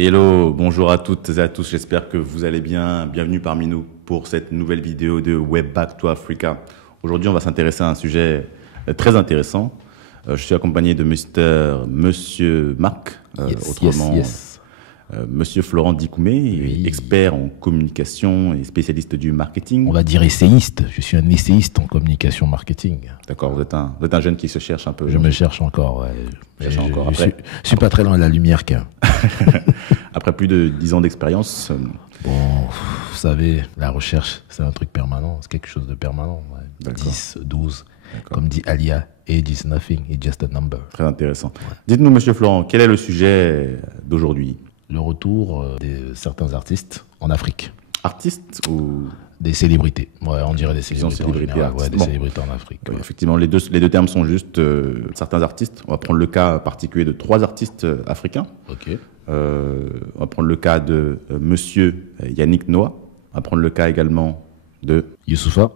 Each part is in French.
Hello, bonjour à toutes et à tous, j'espère que vous allez bien. Bienvenue parmi nous pour cette nouvelle vidéo de Web Back to Africa. Aujourd'hui, on va s'intéresser à un sujet très intéressant. Je suis accompagné de Monsieur Marc, autrement Monsieur Florent Dikoumé, Oui. expert en communication et spécialiste du marketing. On va dire essayiste. Je suis un essayiste en communication marketing. D'accord, vous êtes un jeune qui se cherche un peu. Je me cherche encore. Ouais. Cherche encore. Je suis pas très loin de la lumière qu'un. Après plus de 10 ans d'expérience, Bon, vous savez, la recherche, c'est un truc permanent. C'est quelque chose de permanent. Ouais. D'accord. 10, 12. D'accord. Comme dit Alia, age is nothing, it's just a number. très intéressant. Dites-nous, Monsieur Florent, quel est le sujet d'aujourd'hui? Le retour de certains artistes en Afrique. Artiste ou... Des célébrités. Ouais, on dirait des célébrités. célébrités, en général. Ouais, artistes. des Bon. célébrités en Afrique. Oui, Ouais. effectivement, les deux termes sont justes. Certains artistes, on va prendre le cas particulier de 3 artistes africains. Ok. On va prendre le cas de Monsieur Yannick Noah. On va prendre le cas également de... Youssoufa.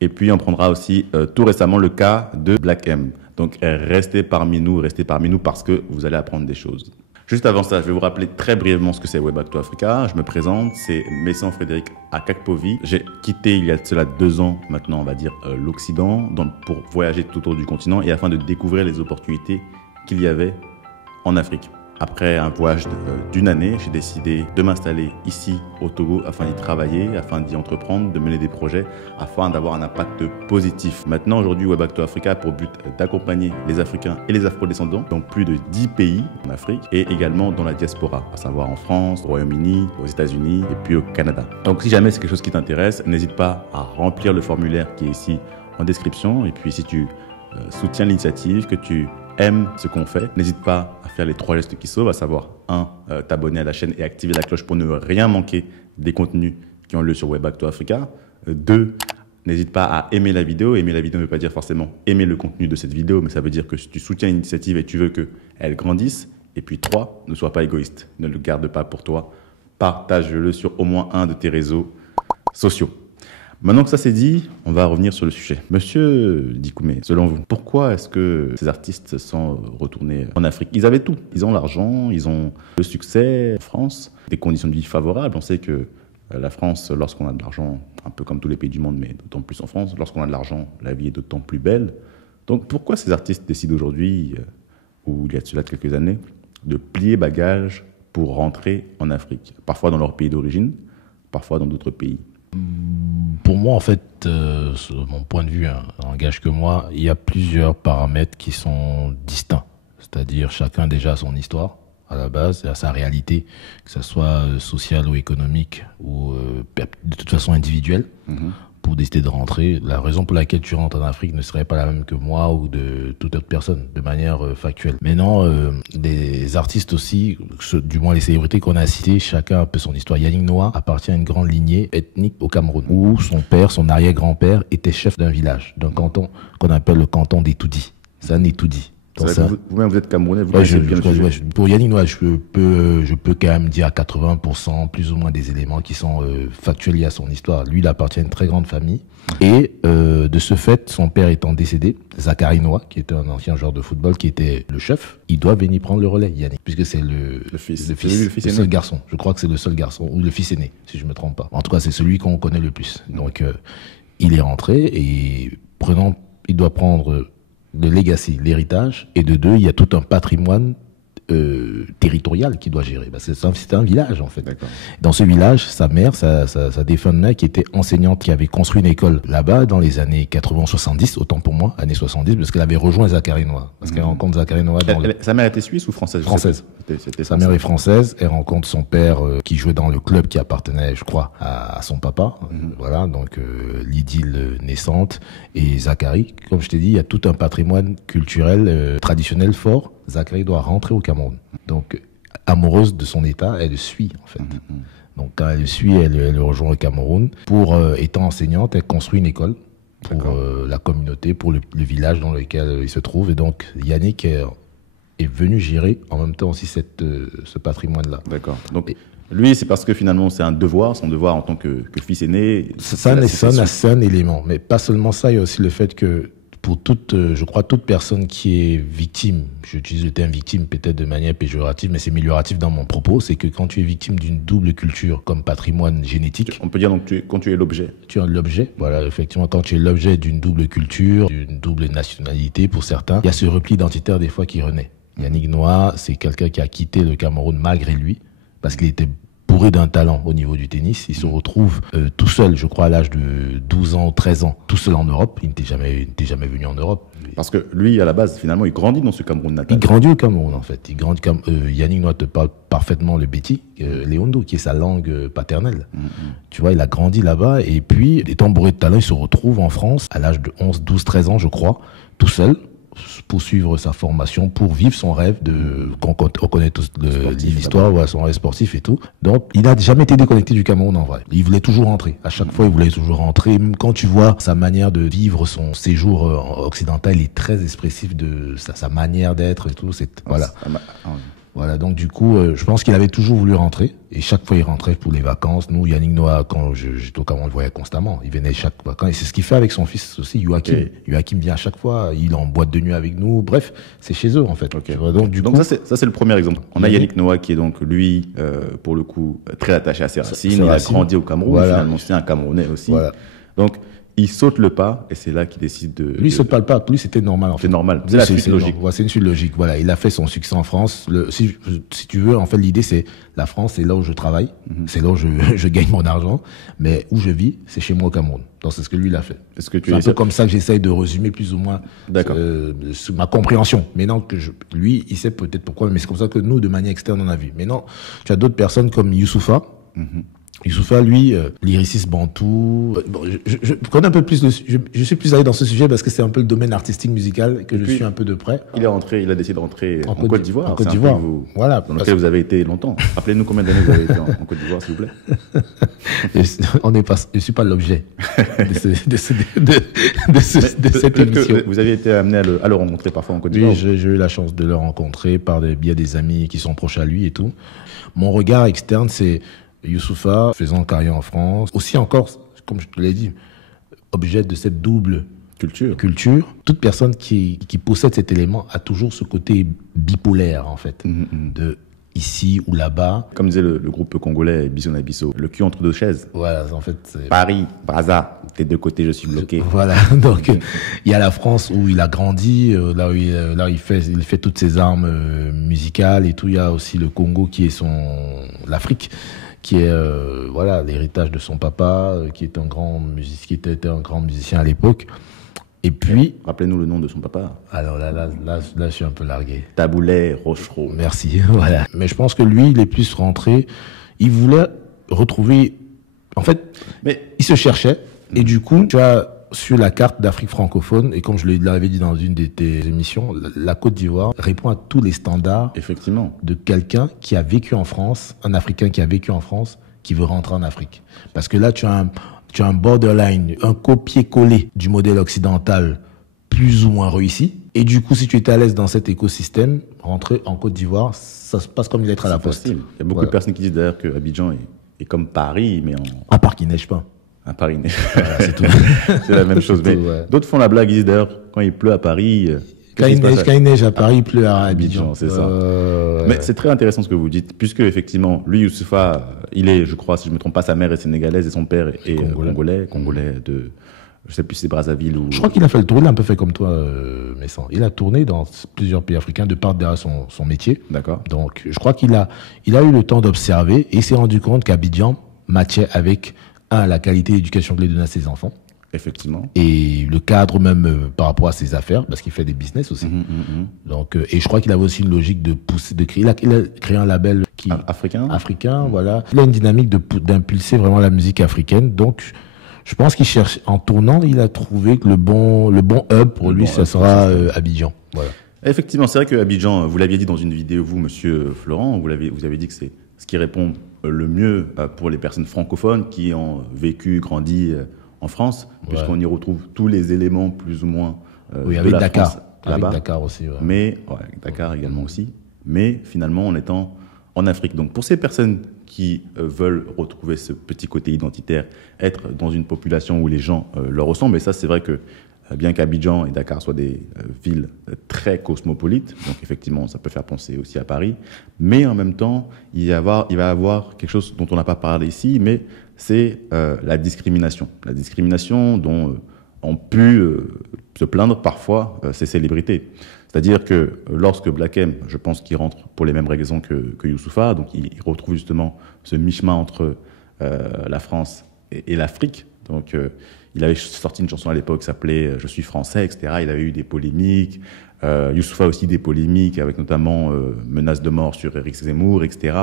Et puis on prendra aussi tout récemment le cas de Black M. Donc restez parmi nous parce que vous allez apprendre des choses. Juste avant ça, je vais vous rappeler très brièvement ce que c'est Web Back to Africa. Je me présente, c'est Messan Frédéric Akakpovi. J'ai quitté il y a de cela 2 ans maintenant, on va dire, l'Occident pour voyager tout autour du continent et afin de découvrir les opportunités qu'il y avait en Afrique. Après un voyage d'une année, j'ai décidé de m'installer ici au Togo afin d'y travailler, afin d'y entreprendre, de mener des projets, afin d'avoir un impact positif. Maintenant, aujourd'hui, Web Back to Africa a pour but d'accompagner les Africains et les Afro-descendants dans plus de 10 pays en Afrique et également dans la diaspora, à savoir en France, au Royaume-Uni, aux États-Unis et puis au Canada. Donc si jamais c'est quelque chose qui t'intéresse, n'hésite pas à remplir le formulaire qui est ici en description. Et puis si tu soutiens l'initiative, que tu aimes ce qu'on fait, n'hésite pas à faire les 3 gestes qui sauvent, à savoir 1. T'abonner à la chaîne et activer la cloche pour ne rien manquer des contenus qui ont lieu sur Web Back to Africa. 2. N'hésite pas à aimer la vidéo. Aimer la vidéo ne veut pas dire forcément aimer le contenu de cette vidéo, mais ça veut dire que tu soutiens l'initiative et tu veux qu'elle grandisse. Et puis 3. Ne sois pas égoïste. Ne le garde pas pour toi. Partage-le sur au moins un de tes réseaux sociaux. Maintenant que ça c'est dit, on va revenir sur le sujet. Monsieur Dikoumé, selon vous, pourquoi est-ce que ces artistes sont retournés en Afrique? Ils avaient tout. Ils ont l'argent, ils ont le succès en France, des conditions de vie favorables. On sait que la France, lorsqu'on a de l'argent, un peu comme tous les pays du monde, mais d'autant plus en France, lorsqu'on a de l'argent, la vie est d'autant plus belle. Donc pourquoi ces artistes décident aujourd'hui, ou il y a de cela quelques années, de plier bagages pour rentrer en Afrique? Parfois dans leur pays d'origine, parfois dans d'autres pays. Pour moi, en fait, sur mon point de vue, n'engage que moi, il y a plusieurs paramètres qui sont distincts. C'est-à-dire chacun déjà a son histoire à la base, à sa réalité, que ce soit sociale ou économique ou de toute façon individuelle, pour décider de rentrer. La raison pour laquelle tu rentres en Afrique ne serait pas la même que moi ou de toute autre personne, de manière factuelle. Maintenant, les artistes aussi, du moins les célébrités qu'on a citées, chacun a un peu son histoire. Yannick Noah appartient à une grande lignée ethnique au Cameroun, où son père, son arrière-grand-père était chef d'un village, d'un canton qu'on appelle le canton des Toudis. C'est un Toudis. Vous-même, vous êtes Camerounais, vous Ouais, connaissez bien le sujet. pour Yannick Noah, je peux quand même dire à 80% plus ou moins des éléments qui sont factuels liés à son histoire. Lui, il appartient à une très grande famille. Et de ce fait, son père étant décédé, Zachary Noah, qui était un ancien joueur de football, qui était le chef, il doit venir prendre le relais, Yannick, puisque c'est le fils. le aîné. seul garçon. Je crois que c'est le seul garçon, ou le fils aîné, si je me trompe pas. En tout cas, c'est celui qu'on connaît le plus. Donc, il est rentré et il doit prendre le legacy, l'héritage, et de 2, il y a tout un patrimoine territorial qu'il doit gérer. C'est un village, en fait. D'accord. Dans ce village, sa mère, sa défunte mère, qui était enseignante, qui avait construit une école là-bas dans les années 80-70, autant pour moi, années 70, parce qu'elle avait rejoint Zachary Noah. Parce qu'elle rencontre Zachary Noah dans Sa mère était suisse ou française? Française. C'était Sa mère est française, elle rencontre son père qui jouait dans le club qui appartenait, je crois, à son papa. Voilà, donc l'idylle naissante. Et Zachary, comme je t'ai dit, il y a tout un patrimoine culturel, traditionnel fort. Zachary doit rentrer au Cameroun. Donc, amoureuse de son état, elle le suit, en fait. Donc, quand elle le suit, elle rejoint le Cameroun. Étant enseignante, elle construit une école pour la communauté, pour le village dans lequel il se trouve. Et donc, Yannick est venu gérer en même temps aussi ce patrimoine-là. D'accord. Donc, lui, c'est parce que finalement, c'est un devoir, son devoir en tant que fils aîné. C'est un élément. Mais pas seulement ça, il y a aussi le fait que pour je crois, toute personne qui est victime, j'utilise le terme victime peut-être de manière péjorative, mais c'est amélioratif dans mon propos, c'est que quand tu es victime d'une double culture comme patrimoine génétique... On peut dire donc quand tu es l'objet. Tu es l'objet, voilà, effectivement, quand tu es l'objet d'une double culture, d'une double nationalité pour certains, il y a ce repli identitaire des fois qui renaît. Yannick Noah, c'est quelqu'un qui a quitté le Cameroun malgré lui, parce qu'il était bourré d'un talent au niveau du tennis. Il se retrouve tout seul, je crois, à l'âge de 12 ans ou 13 ans, tout seul en Europe. Il n'était jamais venu en Europe. Parce que lui, à la base, finalement, il grandit dans ce Cameroun natal. Il grandit au Cameroun, en fait. Yannick Noah te parle parfaitement le Béti, Léondo, qui est sa langue paternelle. Tu vois, il a grandi là-bas. Et puis, étant bourré de talent, il se retrouve en France, à l'âge de 11, 12, 13 ans, je crois, tout seul, pour suivre sa formation, pour vivre son rêve on connaît tous l'histoire, ouais, son rêve sportif et tout. Donc, il n'a jamais été déconnecté du Cameroun en vrai. Il voulait toujours rentrer. À chaque fois, il voulait toujours rentrer. Même quand tu vois sa manière de vivre son séjour occidental, il est très expressif de sa manière d'être et tout. Voilà. Voilà, donc du coup, je pense qu'il avait toujours voulu rentrer. Et chaque fois, il rentrait pour les vacances. Nous, Yannick Noah, quand j'étais au Cameroun, on le voyait constamment. Il venait chaque vacances. Et c'est ce qu'il fait avec son fils aussi, Joachim. Okay. Joachim vient à chaque fois. Il est en boîte de nuit avec nous. Bref, c'est chez eux, en fait. Okay. Tu vois, donc ça, c'est le premier exemple. On a Yannick Noah qui est donc, lui, pour le coup, très attaché à ses racines. Il a grandi au Cameroun. Voilà. Finalement, c'est un Camerounais aussi. Voilà. Donc, il saute le pas et c'est là qu'il décide de... Lui, il saute pas le pas. Lui, c'était normal, en fait. C'est normal. C'est la suite logique. C'est une suite logique. Voilà. Il a fait son succès en France. Si tu veux, en fait, l'idée, c'est la France, c'est là où je travaille. C'est là où je gagne mon argent. Mais où je vis, c'est chez moi au Cameroun. Donc, c'est ce que lui, il a fait. C'est un peu comme ça que j'essaye de résumer plus ou moins ma compréhension. Maintenant que lui, il sait peut-être pourquoi, mais c'est comme ça que nous, de manière externe, on a vu. Maintenant, tu as d'autres personnes comme Youssoupha. Youssoupha, lui, lyriciste bantou. Bon, je connais un peu plus. Je suis plus allé dans ce sujet parce que c'est un peu le domaine artistique musical que je suis un peu de près. Il a décidé de rentrer en Côte d'Ivoire. En Côte d'Ivoire. Voilà. Dans lequel vous avez été longtemps. Rappelez-nous combien d'années vous avez été en Côte d'Ivoire, s'il vous plaît. Je suis pas l'objet de cette émission. Vous avez été amené à le rencontrer parfois en Côte d'Ivoire. Oui, j'ai eu la chance de le rencontrer par le biais des amis qui sont proches à lui et tout. Mon regard externe, c'est Youssoupha, faisant carrière en France, aussi encore, comme je te l'ai dit, objet de cette double culture. Toute personne qui possède cet élément a toujours ce côté bipolaire, en fait, de ici ou là-bas. Comme disait le groupe congolais Bisson Bisso, le cul entre deux chaises. Voilà, en fait, c'est... Paris, Brazza, des deux côtés, je suis bloqué. Voilà, donc il y a la France où il a grandi, là où il fait toutes ses armes musicales et tout. Il y a aussi le Congo qui est l'Afrique, qui est l'héritage de son papa, qui était un grand musicien à l'époque. Et puis, rappelez-nous le nom de son papa. Alors là, je suis un peu largué. Taboulet Rochereau. Merci. Voilà. Mais je pense que lui, il est plus rentré. Il voulait retrouver. En fait, il se cherchait. Et du coup, tu as sur la carte d'Afrique francophone, et comme je l'avais dit dans une de tes émissions, la Côte d'Ivoire répond à tous les standards. Effectivement. De quelqu'un qui a vécu en France, un Africain qui a vécu en France, qui veut rentrer en Afrique. Parce que là, tu as un borderline, un copier-coller du modèle occidental plus ou moins réussi. Et du coup, si tu es à l'aise dans cet écosystème, rentrer en Côte d'Ivoire, ça se passe comme une lettre à la poste. Il y a beaucoup de personnes qui disent d'ailleurs que Abidjan est comme Paris, mais à part qu'il neige pas. À Paris, il neige. Voilà, c'est tout. C'est la même chose. Mais d'autres font la blague, ils disent d'ailleurs, quand il pleut à Paris... Quand il neige à Paris, il pleut à Abidjan. C'est ça. Mais c'est très intéressant ce que vous dites, puisque effectivement, lui, Youssoupha, il est, je crois, si je ne me trompe pas, sa mère est sénégalaise et son père est congolais de, je sais plus si c'est Brazzaville ou... Je crois qu'il a fait le tour, il a un peu fait comme toi, Messan. Il a tourné dans plusieurs pays africains de par derrière son métier. D'accord. Donc, je crois qu'il a eu le temps d'observer et il s'est rendu compte qu'Abidjan matchait avec, la qualité d'éducation qu'il donnait à ses enfants. Effectivement. Et le cadre même par rapport à ses affaires, parce qu'il fait des business aussi. Donc, et je crois qu'il avait aussi une logique de pousser, de créer. Il a créé un label africain, voilà. Il a une dynamique d'impulser vraiment la musique africaine. Donc, je pense qu'il cherche, en tournant, il a trouvé que le bon hub pour lui, ça sera Abidjan. Voilà. Effectivement, c'est vrai que Abidjan, vous l'aviez dit dans une vidéo, vous, monsieur Florent, vous avez dit que c'est ce qui répond le mieux pour les personnes francophones qui ont vécu, grandi en France, puisqu'on y retrouve tous les éléments plus ou moins avec Dakar. Avec Dakar aussi. Ouais. Mais Dakar également aussi. Mais finalement, en étant en Afrique. Donc, pour ces personnes qui veulent retrouver ce petit côté identitaire, être dans une population où les gens leur ressemblent, et ça, c'est vrai que bien qu'Abidjan et Dakar soient des villes très cosmopolites, donc effectivement, ça peut faire penser aussi à Paris, mais en même temps, il va y avoir quelque chose dont on n'a pas parlé ici, mais c'est la discrimination. La discrimination dont ont pu se plaindre parfois ces célébrités. C'est-à-dire que lorsque Black M, je pense qu'il rentre pour les mêmes raisons que Youssoupha, donc il retrouve justement ce mi-chemin entre la France et l'Afrique. Donc il avait sorti une chanson à l'époque qui s'appelait « Je suis français », etc. Il avait eu des polémiques. Youssoupha aussi des polémiques, avec notamment menaces de mort sur Éric Zemmour, etc.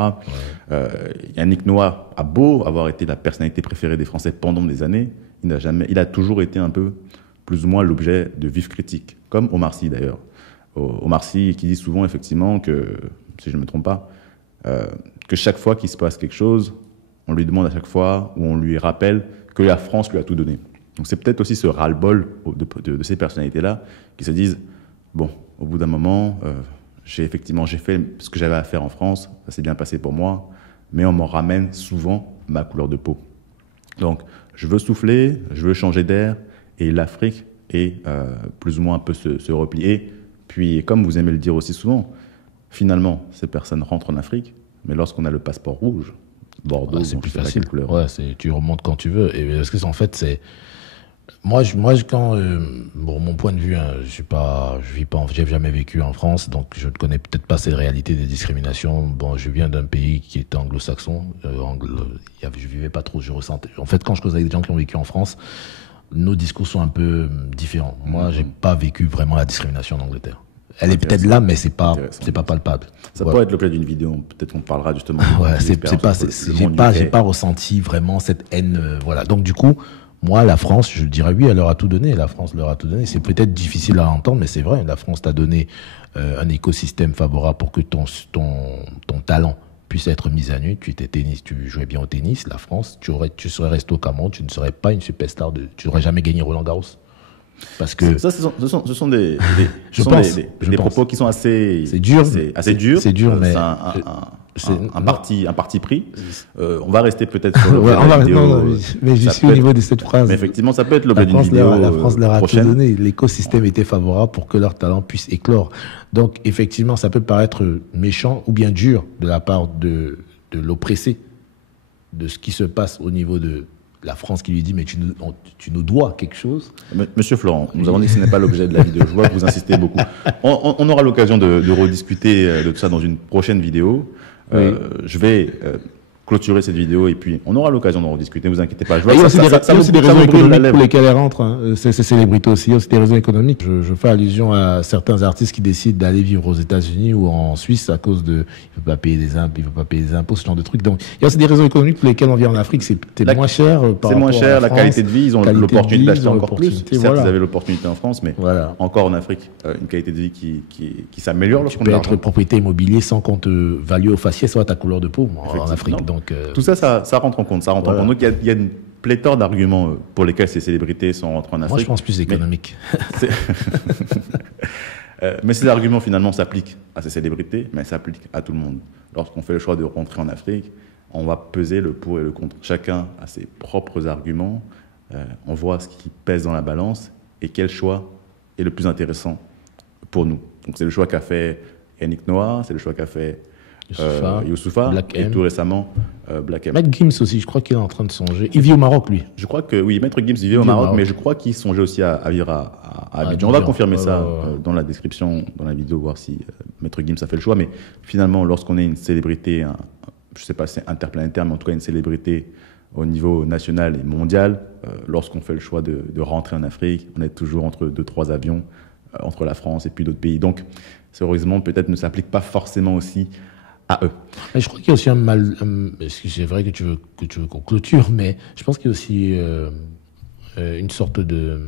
Ouais. Yannick Noah a beau avoir été la personnalité préférée des Français pendant des années, il a toujours été un peu, plus ou moins, l'objet de vives critiques, comme Omar Sy d'ailleurs. Omar Sy qui dit souvent effectivement que, si je ne me trompe pas, que chaque fois qu'il se passe quelque chose, on lui demande à chaque fois, ou on lui rappelle que la France lui a tout donné. Donc c'est peut-être aussi ce ras-le-bol de ces personnalités-là qui se disent, bon, au bout d'un moment, j'ai fait ce que j'avais à faire en France, ça s'est bien passé pour moi, mais on m'en ramène souvent ma couleur de peau. Donc je veux souffler, je veux changer d'air, et l'Afrique est plus ou moins un peu se replier. Puis, comme vous aimez le dire aussi souvent, finalement, ces personnes rentrent en Afrique, mais lorsqu'on a le passeport rouge, Bordeaux, c'est plus facile. Couleur. Ouais, tu remontes quand tu veux. Et parce que en fait, c'est moi, quand bon, mon point de vue, hein, j'ai jamais vécu en France, donc je ne connais peut-être pas cette réalité des discriminations. Bon, je viens d'un pays qui est anglo-saxon. Je vivais pas trop, je ressentais. En fait, quand je cause avec des gens qui ont vécu en France, nos discours sont un peu différents. Moi, j'ai pas vécu vraiment la discrimination en Angleterre. Elle est peut-être là, mais c'est pas palpable. Ça pourrait être l'objet d'une vidéo. Peut-être qu'on parlera justement. Ouais, j'ai pas ressenti vraiment cette haine. Voilà. Donc du coup, moi, la France, je dirais oui, elle leur a tout donné. La France leur a tout donné. C'est peut-être difficile à entendre, mais c'est vrai. La France t'a donné un écosystème favorable pour que ton talent puisse être mis à nu. Tu étais tennis, tu jouais bien au tennis. La France, tu serais resté au Cameroun, tu ne serais pas une superstar tu n'aurais jamais gagné Roland Garros. Parce que ça, ce sont des propos qui sont assez durs. C'est dur, mais c'est un parti pris. On va rester peut-être sur le vidéo. Mais je suis au niveau de cette phrase. Mais effectivement, ça peut être l'objet d'une vidéo. La France leur a tout prochaine. donné. L'écosystème était favorable pour que leur talent puisse éclore. Donc, effectivement, ça peut paraître méchant ou bien dur de la part de l'oppressé, de ce qui se passe au niveau de la France qui lui dit mais tu nous dois quelque chose. Monsieur Florent, nous avons dit que ce n'est pas l'objet de la vidéo. Je vois que vous insistez beaucoup. On aura l'occasion de rediscuter de tout ça dans une prochaine vidéo. Oui. Je vais clôturer cette vidéo et puis on aura l'occasion d'en rediscuter. Ne vous inquiétez pas. Je vois il y a aussi des raisons économiques pour lesquelles elles rentrent. Hein. Ces célébrités aussi, il y a aussi des raisons économiques. Je fais allusion à certains artistes qui décident d'aller vivre aux États-Unis ou en Suisse à cause de il ne veut pas payer des impôts, ce genre de trucs. Donc il y a aussi des raisons économiques pour lesquelles on vient en Afrique. C'est moins cher. C'est moins cher, la qualité de vie, ils ont l'opportunité d'acheter encore plus. Certes, voilà. Vous avez l'opportunité en France, mais voilà. Encore en Afrique, une qualité de vie qui s'améliore lorsqu'on peut être propriétaire immobilier sans qu'on te value au faciès soit ta couleur de peau en Afrique. Donc tout ça rentre en compte. Donc il y a une pléthore d'arguments pour lesquels ces célébrités sont rentrées en Afrique. Moi, je pense plus économique. Mais ces arguments, finalement, s'appliquent à ces célébrités, mais s'appliquent à tout le monde. Lorsqu'on fait le choix de rentrer en Afrique, on va peser le pour et le contre. Chacun a ses propres arguments. On voit ce qui pèse dans la balance et quel choix est le plus intéressant pour nous. Donc c'est le choix qu'a fait Yannick Noah, c'est le choix qu'a fait Youssoupha et tout récemment Black M. Maître Gims aussi, je crois qu'il est en train de songer. Il vit au Maroc, lui. Je crois que oui, Maître Gims vivait au Maroc, mais je crois qu'il songeait aussi à vivre à Abidjan. On va confirmer ça dans la description, dans la vidéo, voir si Maître Gims a fait le choix. Mais finalement, lorsqu'on est une célébrité, je ne sais pas si c'est interplanétaire, mais en tout cas une célébrité au niveau national et mondial, lorsqu'on fait le choix de rentrer en Afrique, on est toujours entre 2-3 avions, entre la France et puis d'autres pays. Donc, ce heureusement peut-être ne s'applique pas forcément aussi à eux. Mais je crois qu'il y a aussi un mal. C'est vrai que tu veux qu'on clôture, mais je pense qu'il y a aussi une sorte de.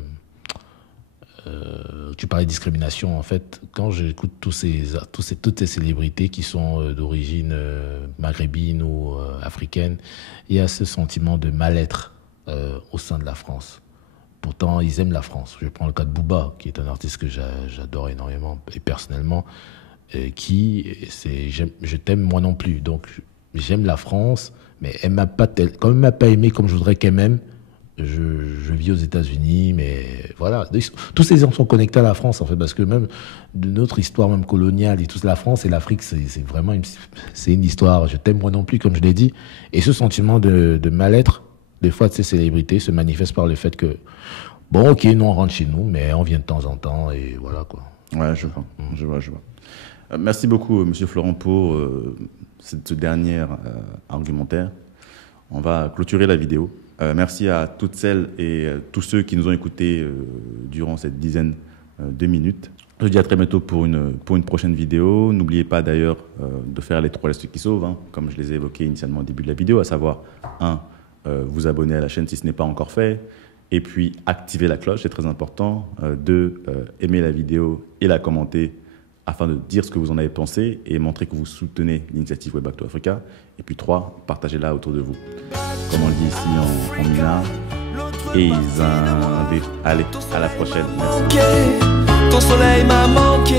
Tu parlais de discrimination. En fait, quand j'écoute toutes ces célébrités qui sont d'origine maghrébine ou africaine, il y a ce sentiment de mal-être au sein de la France. Pourtant, ils aiment la France. Je prends le cas de Booba, qui est un artiste que j'adore énormément et personnellement. Je t'aime moi non plus, donc j'aime la France, mais elle m'a pas comme elle m'a pas aimé comme je voudrais qu'elle m'aime, je vis aux États-Unis, mais voilà. Tous ces gens sont connectés à la France, en fait, parce que même de notre histoire même coloniale et tout, la France et l'Afrique, c'est vraiment c'est une histoire. Je t'aime moi non plus, comme je l'ai dit. Et ce sentiment de mal-être, des fois, de ces célébrités se manifeste par le fait que, bon, ok, nous on rentre chez nous, mais on vient de temps en temps, et voilà, quoi. Ouais, je vois. Merci beaucoup, Monsieur Florent, pour ce dernier argumentaire. On va clôturer la vidéo. Merci à toutes celles et tous ceux qui nous ont écoutés durant cette dizaine de minutes. Je vous dis à très bientôt pour une prochaine vidéo. N'oubliez pas d'ailleurs de faire les 3 gestes qui sauvent, hein, comme je les ai évoqués initialement au début de la vidéo, à savoir 1. Vous abonner à la chaîne si ce n'est pas encore fait, et puis activer la cloche, c'est très important. 2. Aimer la vidéo et la commenter afin de dire ce que vous en avez pensé et montrer que vous soutenez l'initiative Way Back to Africa. Et puis 3, partagez-la autour de vous. Comme on le dit ici en Mina, et allez, à la prochaine. Merci. Ton soleil m'a manqué.